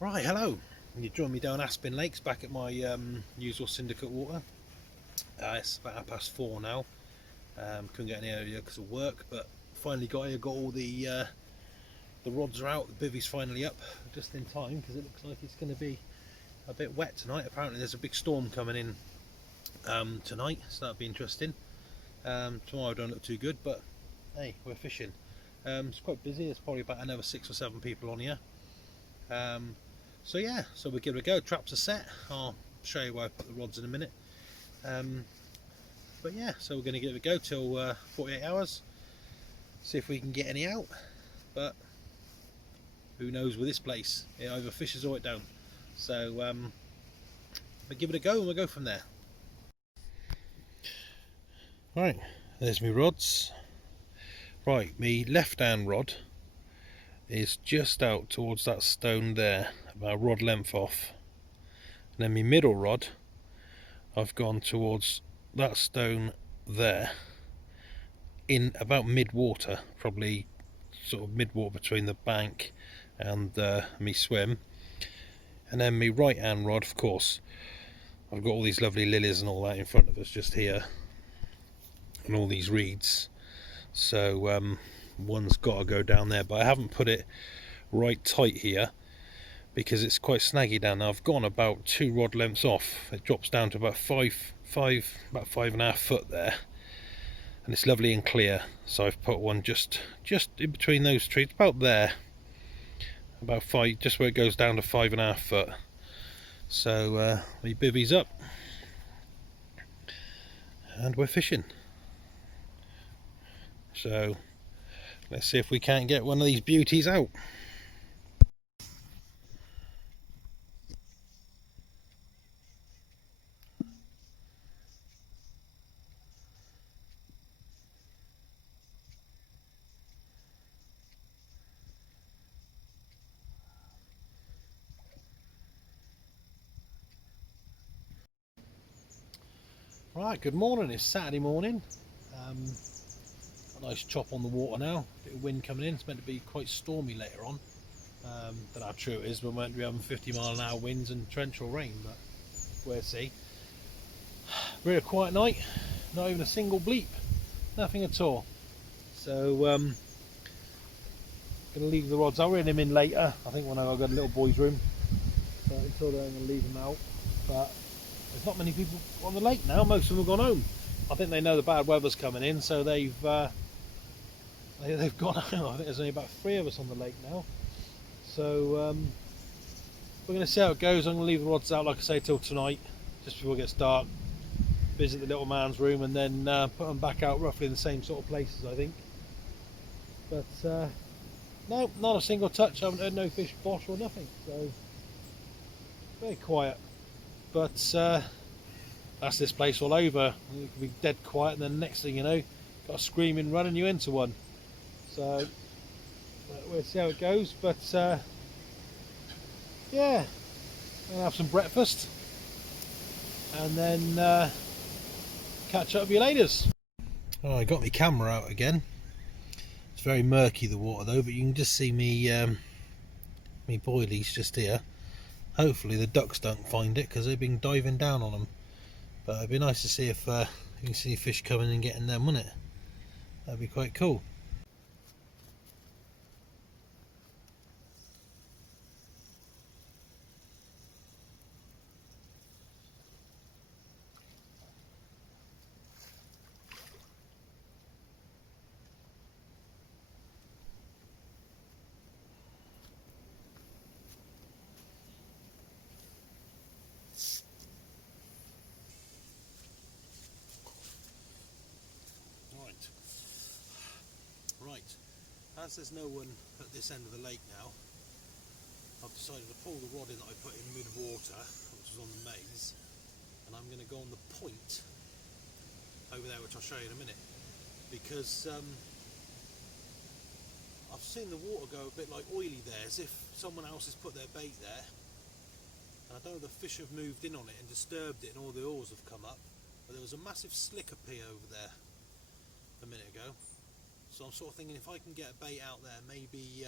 Right, hello. You join me down Aspen Lakes back at my usual syndicate water. It's about 4:30 now. Couldn't get any earlier because of work, but finally got here. Got all the rods are out. The bivvy's finally up, just in time because it looks like it's going to be a bit wet tonight. Apparently, there's a big storm coming in tonight, so that'll be interesting. Tomorrow don't look too good, but hey, we're fishing. It's quite busy. There's probably about another 6 or 7 people on here. So yeah, so we'll give it a go. Traps are set. I'll show you where I put the rods in a minute. But yeah, so we're going to give it a go till 48 hours. See if we can get any out. But who knows with this place? It either fishes or it don't. So we'll give it a go and we'll go from there. Right, there's my rods. Right, my left hand rod is just out towards that stone there, about a rod length off. And then my middle rod, I've gone towards that stone there, in about mid-water, probably sort of mid-water between the bank and me swim. And then my right hand rod, of course, I've got all these lovely lilies and all that in front of us just here, and all these reeds. So one's got to go down there, but I haven't put it right tight here because it's quite snaggy down there. I've gone about 2 rod lengths off. It drops down to about about 5.5 foot there, and it's lovely and clear. So I've put one just in between those trees, about there, about 5, just where it goes down to 5.5 foot. So my bivvy's up and we're fishing. So let's see if we can't get one of these beauties out. Right, good morning. It's Saturday morning. A nice chop on the water now. Bit of wind coming in. It's meant to be quite stormy later on. Don't know how true it is. We're meant to be having 50-mile-an-hour winds and torrential rain, but we'll see. Really quiet night. Not even a single bleep. Nothing at all. So going to leave the rods. I'll ring them in later. I think when I've got a little boy's room. So until then I'm going to leave them out. But there's not many people on the lake now. Most of them have gone home. I think they know the bad weather's coming in, so they've gone home. I think there's only about 3 of us on the lake now. So we're going to see how it goes. I'm going to leave the rods out, like I say, till tonight, just before it gets dark. Visit the little man's room and then put them back out roughly in the same sort of places, I think. But no, not a single touch. I haven't heard no fish bosh or nothing. So very quiet. But that's this place all over. It can be dead quiet, and then the next thing you know, got a screaming running you into one. So we'll see how it goes. But yeah, I'll have some breakfast and then catch up with you later. Oh, I got my camera out again. It's very murky, the water though, but you can just see me me boilies just here. Hopefully the ducks don't find it because they've been diving down on them. But it'd be nice to see if you can see fish coming and getting them, wouldn't it? That'd be quite cool. Right, as there's no one at this end of the lake now, I've decided to pull the rod in that I put in mid-water, which was on the maize, and I'm going to go on the point over there, which I'll show you in a minute, because I've seen the water go a bit like oily there, as if someone else has put their bait there, and I don't know if the fish have moved in on it and disturbed it and all the oars have come up, but there was a massive slicker pea over there a minute ago. So I'm sort of thinking if I can get a bait out there, maybe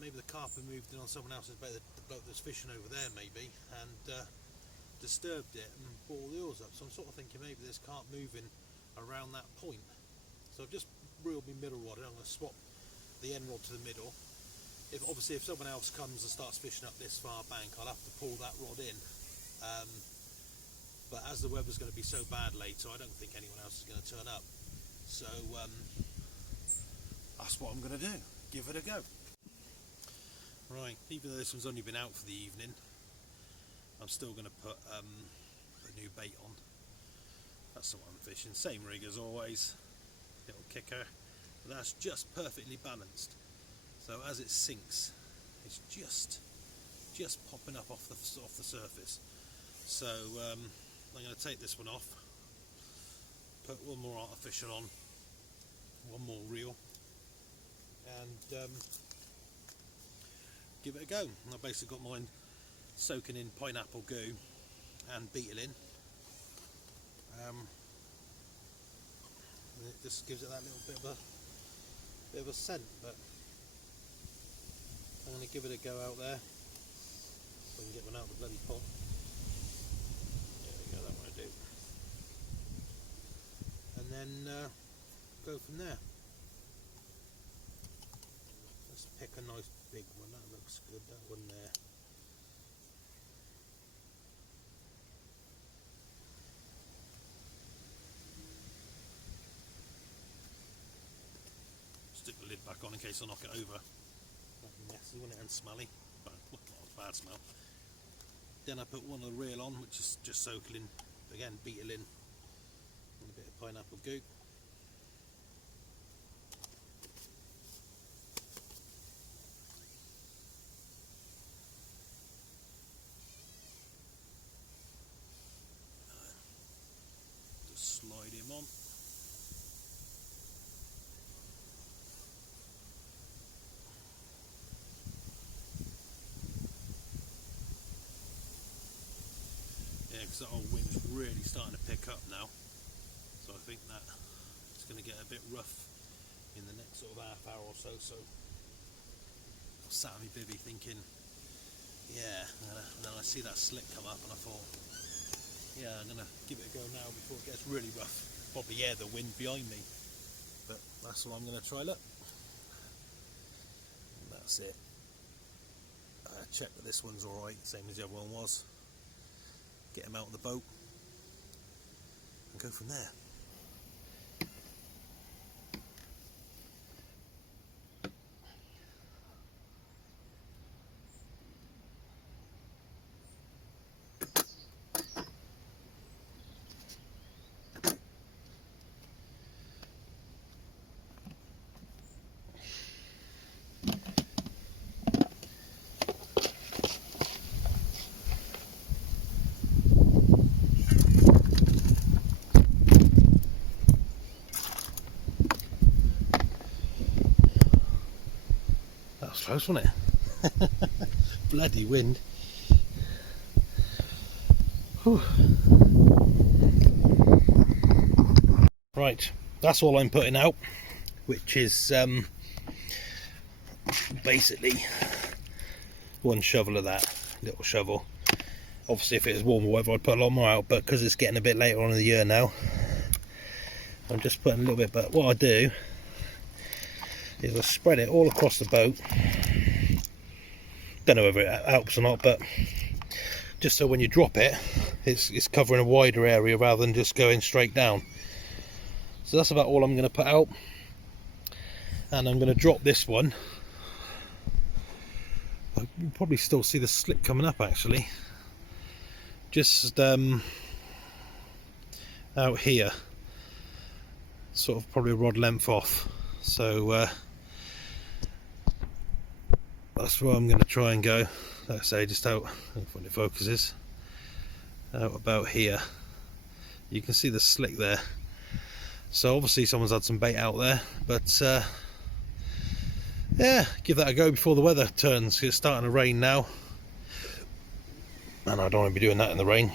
maybe the carper moved in on someone else's boat, the bloke that's fishing over there maybe, and disturbed it and brought all the oars up. So I'm sort of thinking maybe there's carp moving around that point. So I've just reeled my middle rod in. I'm going to swap the end rod to the middle. Obviously if someone else comes and starts fishing up this far bank, I'll have to pull that rod in. But as the weather's going to be so bad later, I don't think anyone else is going to turn up. So that's what I'm going to do. Give it a go. Right, even though this one's only been out for the evening, I'm still going to put a new bait on. That's the one I'm fishing. Same rig as always. Little kicker. But that's just perfectly balanced. So as it sinks, it's just popping up off the surface. So I'm going to take this one off, put one more artificial on, one more reel, and give it a go. And I've basically got mine soaking in pineapple goo and beetling. And it just gives it that little bit of a scent. But I'm going to give it a go out there. So I can get one out of the bloody pot. There we go, that one I do. And then go from there. Let's pick a nice big one. That looks good, that one there. Stick the lid back on in case I knock it over. Messy, wasn't it, and smelly, but not a bad smell. Then I put one of the reel on, which is just soaking in, again, beetling, and a bit of pineapple goo. Just slide him on. Because that old wind's really starting to pick up now, so I think that it's going to get a bit rough in the next sort of half hour or so. So I sat on my bivvy thinking, yeah, and then I see that slick come up and I thought, yeah, I'm going to give it a go now before it gets really rough. Probably the wind behind me, but that's what I'm going to try. Look, and that's it. Check that this one's alright, same as the other one was. Get him out of the boat and go from there. That was close, wasn't it? Bloody wind. Whew. Right, that's all I'm putting out, which is basically one shovel of that little shovel. Obviously if it was warmer weather I'd put a lot more out, but because it's getting a bit later on in the year now, I'm just putting a little bit. But what I do is I spread it all across the boat. Don't know whether it helps or not, but just so when you drop it, it's covering a wider area rather than just going straight down. So that's about all I'm going to put out, and I'm going to drop this one. You can probably still see the slick coming up actually, just out here, sort of probably a rod length off. So that's where I'm going to try and go. Like I say, just out, when it focuses, out about here. You can see the slick there. So obviously someone's had some bait out there, but yeah, give that a go before the weather turns. It's starting to rain now, and I don't want to be doing that in the rain.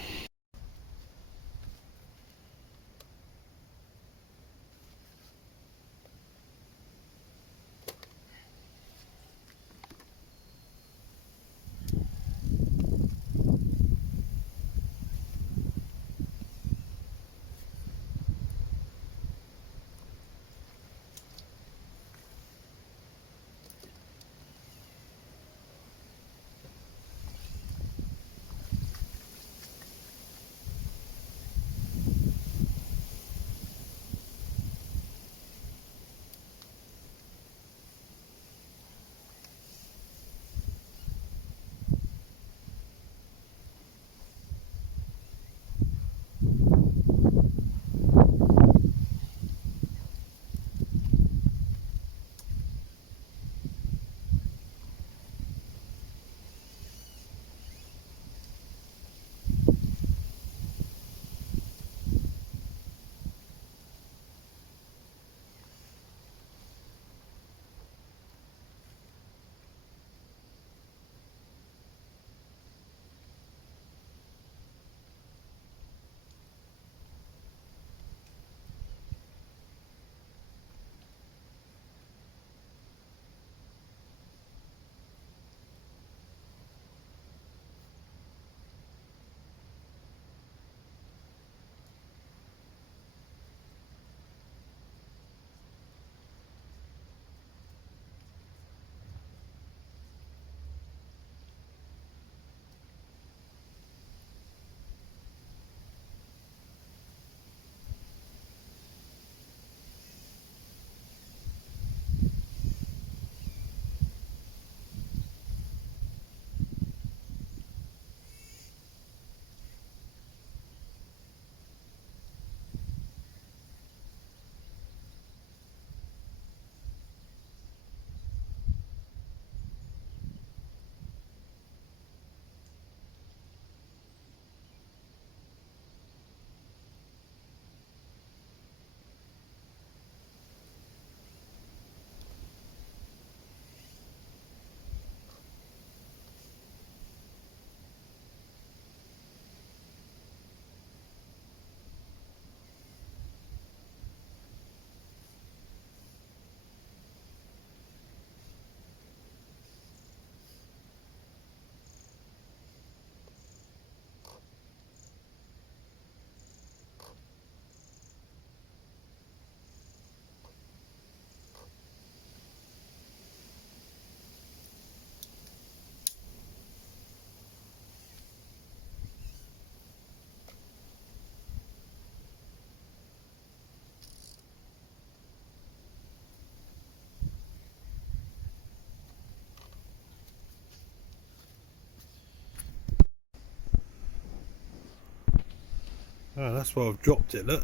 Oh, that's where I've dropped it, look.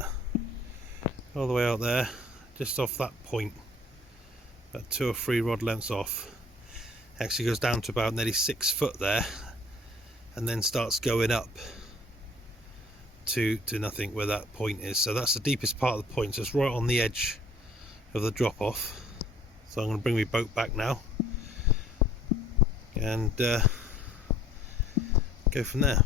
All the way out there, just off that point, about 2 or 3 rod lengths off. Actually goes down to about nearly 6 foot there, and then starts going up to nothing where that point is. So that's the deepest part of the point, so it's right on the edge of the drop off. So I'm going to bring my boat back now and go from there.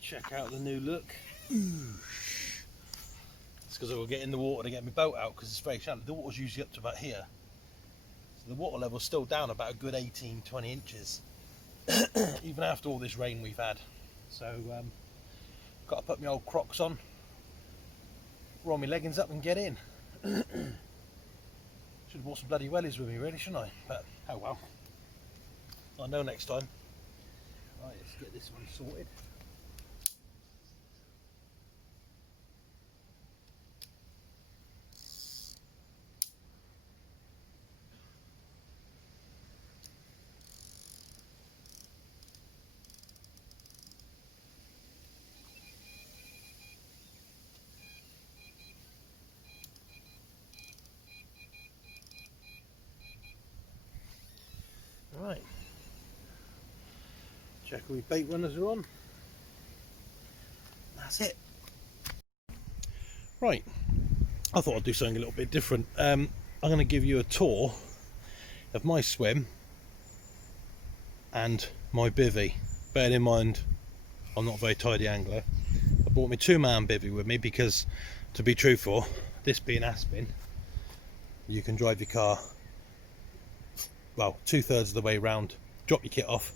Check out the new look. It's because I will get in the water to get my boat out because it's very shallow. The water's usually up to about here. So the water level's still down about a good 18-20 inches. Even after all this rain we've had. So got to put my old Crocs on, roll my leggings up and get in. Should have brought some bloody wellies with me really, shouldn't I? But oh well. I know next time. Right, let's get this one sorted. Right, check all your bait runners are on. That's it. Right, I thought I'd do something a little bit different. I'm going to give you a tour of my swim and my bivvy. Bearing in mind I'm not a very tidy angler. I brought my 2-man bivvy with me because, to be truthful, this being Aspen, you can drive your car, well, 2/3 of the way round, drop your kit off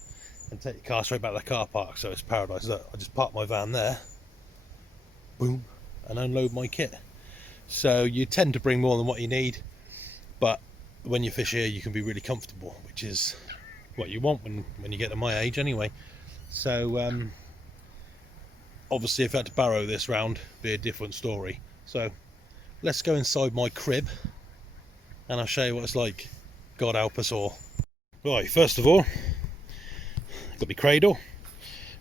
and take your car straight back to the car park, so it's paradise. Look, I just park my van there, boom, and unload my kit. So you tend to bring more than what you need, but when you fish here you can be really comfortable, which is what you want when you get to my age anyway. So obviously if I had to barrow this round, it'd be a different story. So let's go inside my crib and I'll show you what it's like. God help us all. Right, first of all, got my cradle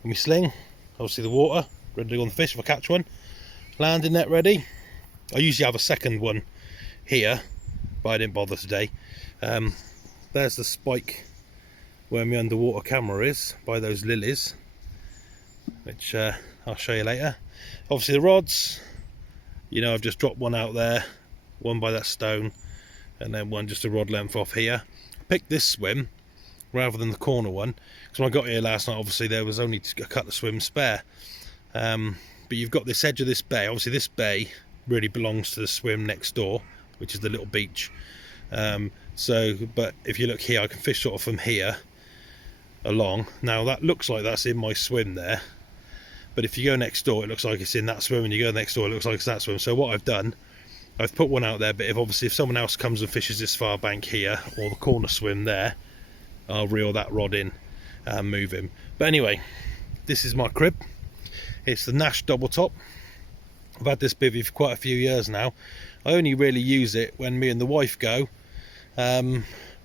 and my sling, obviously the water, ready to go on the fish if I catch one. Landing net ready. I usually have a second one here, but I didn't bother today. There's the spike where my underwater camera is, by those lilies, which I'll show you later. Obviously the rods, you know, I've just dropped one out there, one by that stone, and then one just a rod length off here. I picked this swim rather than the corner one because when I got here last night, obviously there was only a couple of swims spare. But you've got this edge of this bay. Obviously this bay really belongs to the swim next door, which is the little beach. But if you look here, I can fish sort of from here along. Now that looks like that's in my swim there, but if you go next door, it looks like it's in that swim, and you go next door, it looks like it's that swim. So what I've done, I've put one out there, but if someone else comes and fishes this far bank here or the corner swim there, I'll reel that rod in and move him. But anyway, this is my crib. It's the Nash double top. I've had this bivvy for quite a few years now. I only really use it when me and the wife go,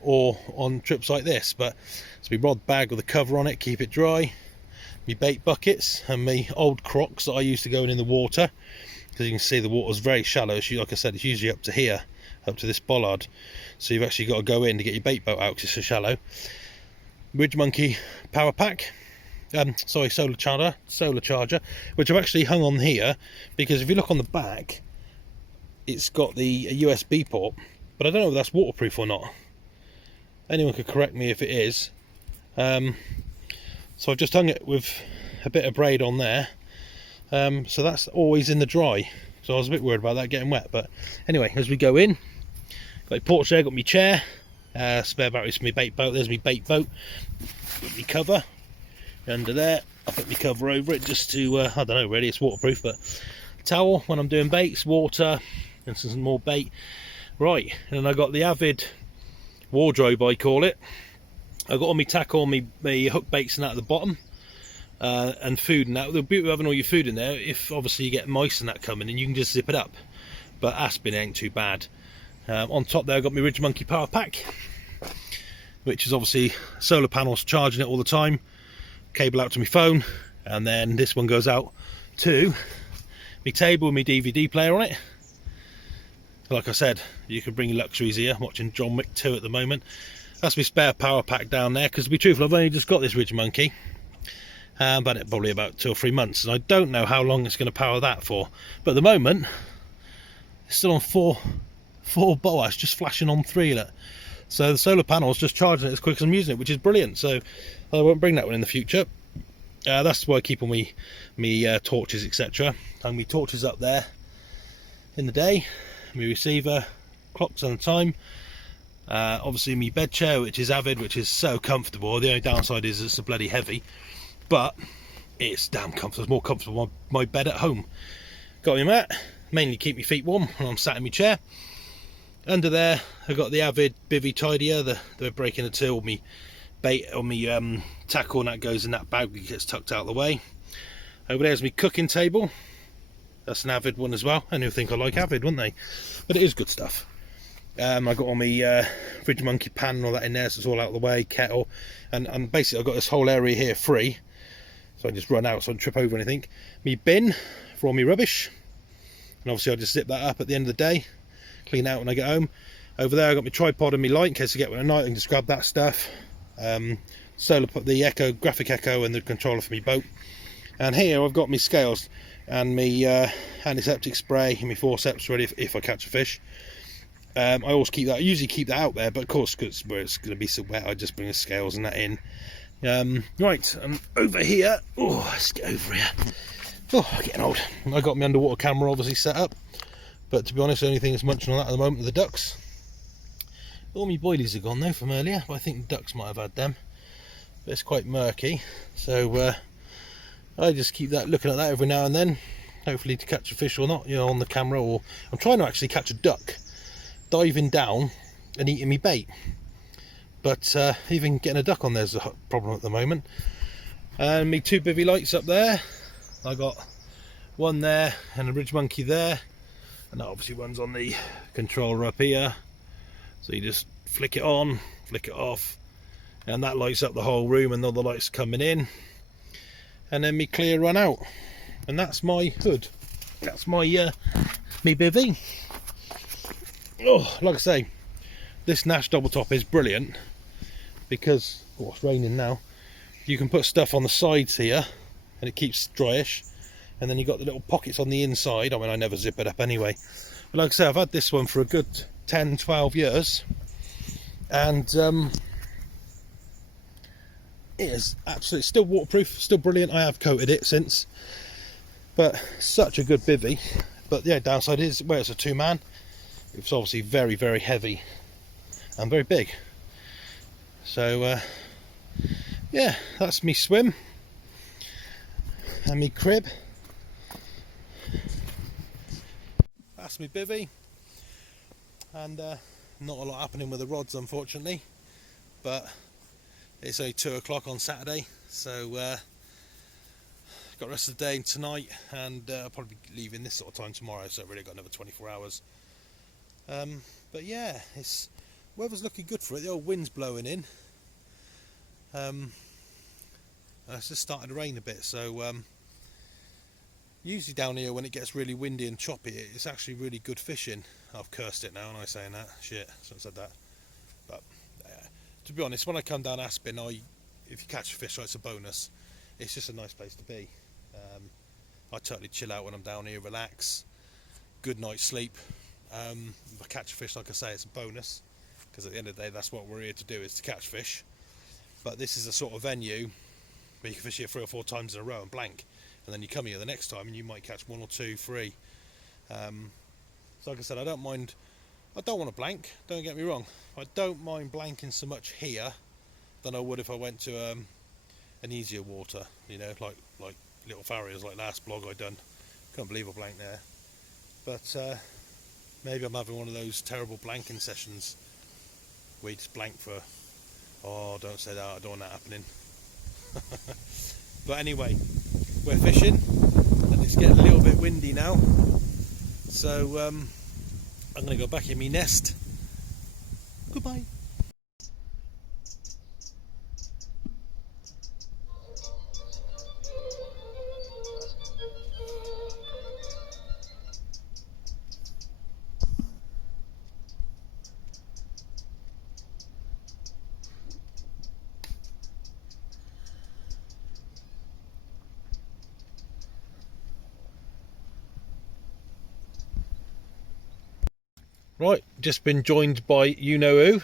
or on trips like this. But it's my rod bag with a cover on it, keep it dry, my bait buckets and my old Crocs that I used to go in the water. Because you can see the water's very shallow. Like I said, it's usually up to here, up to this bollard. So you've actually got to go in to get your bait boat out because it's so shallow. Ridge Monkey power pack. Solar charger, which I've actually hung on here because if you look on the back, it's got the USB port, but I don't know if that's waterproof or not. Anyone could correct me if it is. So I've just hung it with a bit of braid on there, so that's always in the dry. So I was a bit worried about that getting wet, but anyway, as we go in, got my porch there, got my chair, spare batteries for my bait boat. There's my bait boat, got my cover under there. I put my cover over it just to, I don't know really, it's waterproof, but towel when I'm doing baits, water, and some more bait. Right, and then I got the Avid wardrobe, I call it. I got all my tackle, my hook baits and that at the bottom, and food and that. The beauty of having all your food in there, if obviously you get mice and that coming in, you can just zip it up. But Aspen ain't too bad. On top there I got my Ridge Monkey power pack, which is obviously solar panels charging it all the time, cable out to my phone, and then this one goes out to my table with my DVD player on it. Like I said, you can bring your luxuries here. I'm watching John Wick 2 at the moment. That's my spare power pack down there, because to be truthful, I've only just got this Ridge Monkey, but it probably about 2 or 3 months, and I don't know how long it's going to power that for. But at the moment, it's still on four boas, just flashing on 3 of it. So the solar panel's just charging it as quick as I'm using it, which is brilliant. So I won't bring that one in the future. That's why I keep all my torches, etc. And my torches up there in the day. My receiver, clocks on the time. Obviously my bed chair, which is Avid, which is so comfortable. The only downside is it's a bloody heavy, but it's damn comfortable. It's more comfortable than my bed at home. Got my mat, mainly keep my feet warm when I'm sat in my chair. Under there I've got the Avid bivvy tidier, the breaking the till, me bait or me tackle, and that goes in that bag that gets tucked out of the way. Over there's my cooking table. That's an Avid one as well. I knew think I like Avid, wouldn't they? But it is good stuff. I got all my Ridge Monkey pan and all that in there, so it's all out of the way. Kettle, and basically I've got this whole area here free, so I just run out so I don't trip over anything. Me bin for all my rubbish, and obviously I just zip that up at the end of the day, clean out when I get home. Over there I got my tripod and my light in case I get one at night. I can just grab that stuff. Solar, put the Echo, graphic Echo, and the controller for my boat. And here I've got my scales and my antiseptic spray and my forceps ready if I catch a fish. I always keep that. I usually keep that out there, but of course, because where it's going to be so wet, I just bring the scales and that in. Right, over here. Oh, let's get over here. Oh, getting old. I got my underwater camera obviously set up, but to be honest, the only thing that's munching on that at the moment are the ducks. All my boilies are gone though from earlier, but I think the ducks might have had them. But it's quite murky, so I just keep that looking at that every now and then, hopefully to catch a fish or not, you know, on the camera. Or I'm trying to actually catch a duck diving down and eating me bait, but even getting a duck on there's a problem at the moment. And me 2 bivvy lights up there. I got one there and a Ridge Monkey there, and that obviously runs on the controller up here, so you just flick it on, flick it off, and that lights up the whole room and all the lights coming in. And then me clear run out, and that's my hood. That's my me bivvy. Oh, like I say, this Nash double top is brilliant because, oh, it's raining now. You can put stuff on the sides here and it keeps dryish, and then you got the little pockets on the inside. I mean, I never zip it up anyway, but like I say, I've had this one for a good 10-12 years, and it is absolutely still waterproof, still brilliant. I have coated it since, but such a good bivvy. But yeah, downside is where it's a 2-man, it's obviously very, very heavy and very big. So yeah, that's me swim and me crib. That's me bivvy, and not a lot happening with the rods unfortunately, but it's only 2 o'clock on Saturday, so got the rest of the day tonight, and I'll probably be leaving this sort of time tomorrow, so I've really got another 24 hours. But yeah, weather's looking good for it. The old wind's blowing in. It's just started to rain a bit, so usually down here when it gets really windy and choppy, it's actually really good fishing. I've cursed it now, and I saying that shit. Someone said that, but to be honest, when I come down Aspen, if you catch a fish, it's a bonus. It's just a nice place to be. I totally chill out when I'm down here, relax, good night's sleep. If I catch a fish, like I say, it's a bonus, because at the end of the day, that's what we're here to do, is to catch fish. But this is a sort of venue where you can fish here 3 or 4 times in a row and blank, and then you come here the next time and you might catch 1 or 2, 3. So like I said, I don't mind. I don't want to blank, don't get me wrong. I don't mind blanking so much here than I would if I went to an easier water, you know, like little farriers, like last blog I done. Can't believe I blanked there. But maybe I'm having one of those terrible blanking sessions where you just blank for, oh, don't say that, I don't want that happening. But anyway, we're fishing and it's getting a little bit windy now, so I'm going to go back in my nest. Goodbye. Right, just been joined by you-know-who,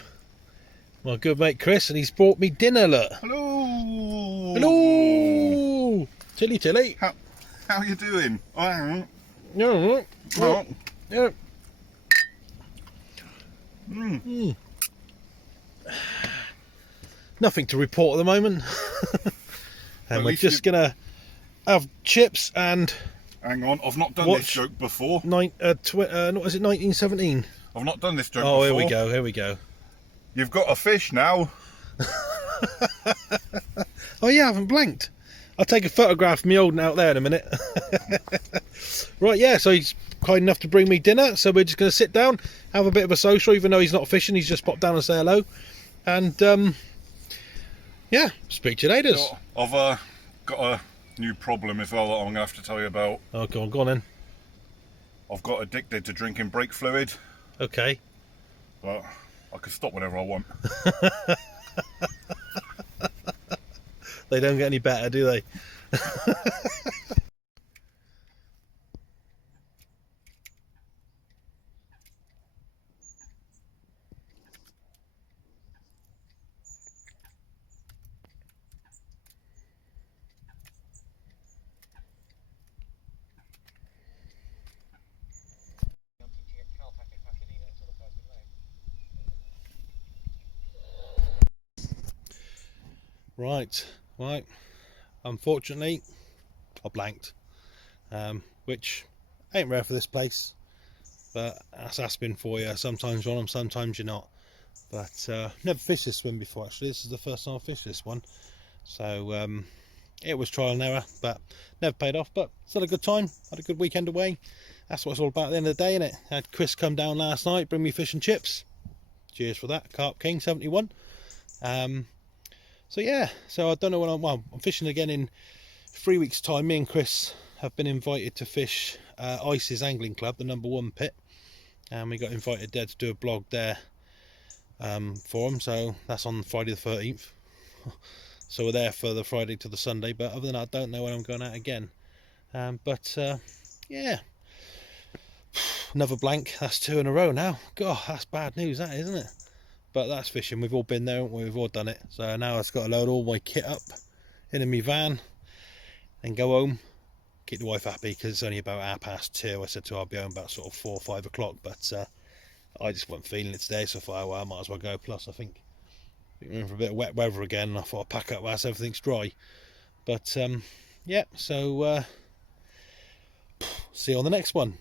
my good mate Chris, and he's brought me dinner, look. Hello! Hello! Tilly. How are you doing? Yeah. Oh. Yeah. Mm. Nothing to report at the moment. And At we're least just going to have chips and... Hang on, I've not done this joke before. What is it, 1917? I've not done this joke Oh, before. here we go. You've got a fish now. Oh yeah, I haven't blanked. I'll take a photograph of me holding it out there in a minute. Right, yeah, so he's kind enough to bring me dinner, so we're just going to sit down, have a bit of a social, even though he's not fishing, he's just popped down and say hello. And, yeah, speak to you later. I've got a new problem as well that I'm going to have to tell you about. Oh, go on then. I've got addicted to drinking brake fluid. Okay. But I can stop whenever I want. They don't get any better, do they? Right. Unfortunately, I blanked, which ain't rare for this place, but that's Aspen for you. Sometimes you're on them, sometimes you're not. But never fished this swim before, actually. This is the first time I fished this one, so it was trial and error, but never paid off. But still a good time. Had a good weekend away. That's what it's all about at the end of the day, innit? Had Chris come down last night, bring me fish and chips. Cheers for that. Carp King 71. So yeah, so I don't know when I'm fishing again in 3 weeks' time. Me and Chris have been invited to fish Ice's Angling Club, the #1 pit, and we got invited there to do a blog there for them. So that's on Friday the 13th. So we're there for the Friday to the Sunday, but other than that, I don't know when I'm going out again. But yeah, another blank. That's 2 in a row now. God, that's bad news, that, isn't it? But that's fishing. We've all been there, haven't we? We've all done it. So now I've got to load all my kit up in my van and go home. Keep the wife happy because it's only about 2:30. I said to her I'll be home about sort of 4 or 5 o'clock, but I just wasn't feeling it today, so I thought, well, I might as well go. Plus, I think we're in for a bit of wet weather again, and I thought I'd pack up whilst everything's dry. But yeah, so see you on the next one.